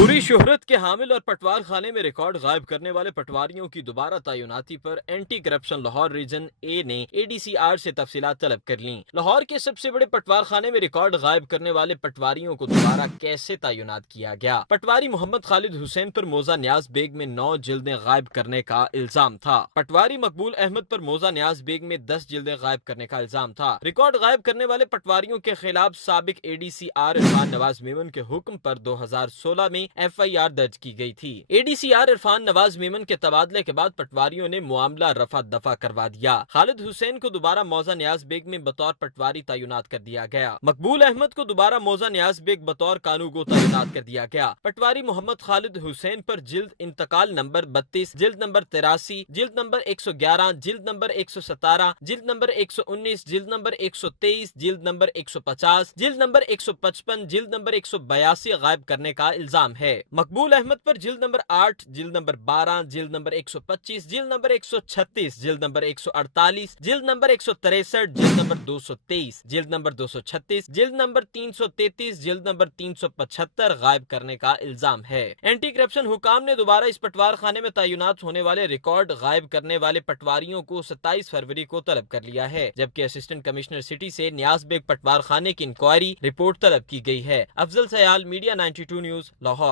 बुरी शोहरत के हामिल और पटवार खाने में रिकॉर्ड गायब करने वाले पटवारियों की दोबारा तैनाती पर एंटी करप्शन लाहौर रीजन ए ने ADCR से तफसीलात तलब कर लीं। लाहौर के सबसे बड़े पटवार खाने में रिकॉर्ड गायब करने वाले पटवारियों को दोबारा कैसे तैनात किया गया। पटवारी मोहम्मद खालिद हुसैन पर मोजा न्याज बेग में 9 जिल्दें गायब करने का इल्जाम था। पटवारी मकबूल अहमद पर मोजा न्याज बेग में 10 जिल्दें गायब करने का इल्जाम था। रिकॉर्ड गायब करने वाले पटवारियों के खिलाफ साबिक ADCR इरफान नवाज मेमन के हुक्म पर 2016 में FIR दर्ज की गई थी। ADCR इरफान नवाज मेमन के तबादले के बाद पटवारियों ने मामला रफा दफा करवा दिया। खालिद हुसैन को दोबारा मौजा न्याज बेग में बतौर पटवारी तैनात कर दिया गया। मकबूल अहमद को दोबारा मौजा न्याज बेग बतौर कानूगो तैनात कर दिया गया। पटवारी मोहम्मद खालिद हुसैन पर जिल्द इंतकाल नंबर 32, जिल्द नंबर 83, जिल्द नंबर 111, जिल्द नंबर 117, जिल्द नंबर 119, जिल्द नंबर 123, जिल्द नंबर 150, जिल्द नंबर 155, जिल्द नंबर 182 गायब करने का इल्जाम है। मकबूल अहमद पर जिल्द नंबर 8, जिल्द नंबर 12, जिल्द नंबर 125, जिल्द नंबर 136, जिल्द नंबर 148, जिल्द नंबर 163, जिल्द नंबर 223, जिल्द नंबर 236, जिल्द नंबर 333, जिल्द नंबर 375 गायब करने का इल्जाम है। एंटी करप्शन हुकाम ने दोबारा इस पटवार खाने में तैनात होने वाले रिकॉर्ड गायब करने वाले पटवारियों को 27 फरवरी को तलब कर लिया है, जबकि असिस्टेंट कमिश्नर सिटी से न्याज बेग पटवार खाने की इंक्वायरी रिपोर्ट तलब की गई है। Afzal Sayal, media 92 news, Lahore.